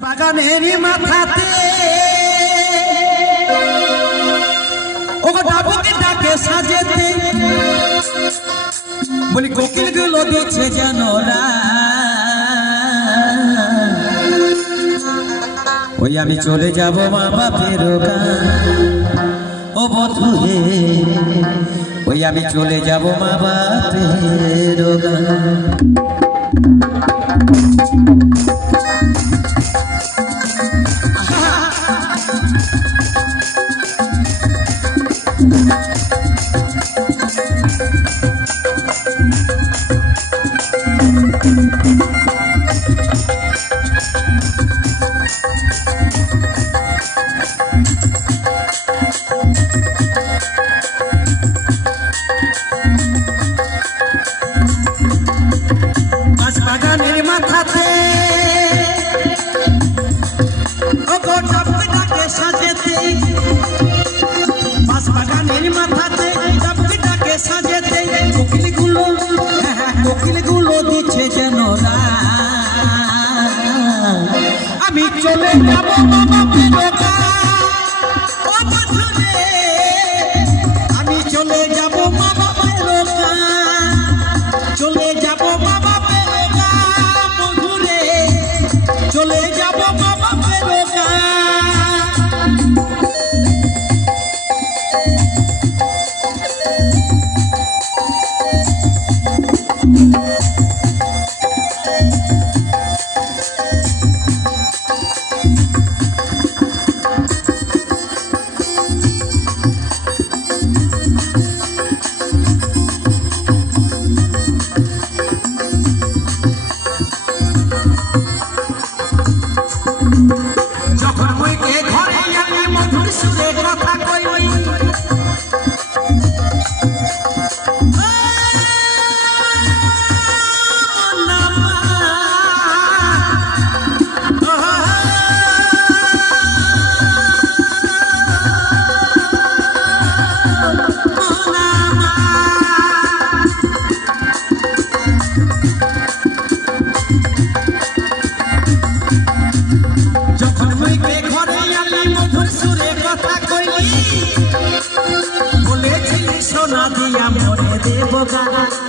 বাগানেরই মাথাতে ওগো ডাবুকে ডাকে সাজেতে বলি কোকিল গুলো দিচ্ছে জানোরা ওই আমি চলে যাব মা বাপের গান ও বধু হে ওই আমি চলে যাব মা বাপের গান বাগানের মাথাতে ওগো ডাবুকে ডাকে সাজেতে বাগানের মাথাতে ডাবুকে ডাকে সাজেতে কোকিলগুলো দিচ্ছে যেন আমি চলে যাব বাবা পেরোকা ও বধুরে আমি চলে যাব বাবা পেরোকা চলে যাব বাবা পেরোকা বধুরে চলে যাব বাবা পেরোকা যখন মইকে ঘরে আমি মধুর সুরে কথা কই যখন মইকে ঘরে আমি মধুর সুরে কথা কই বলেছিলি সোনা দিয়া মরে দেব গান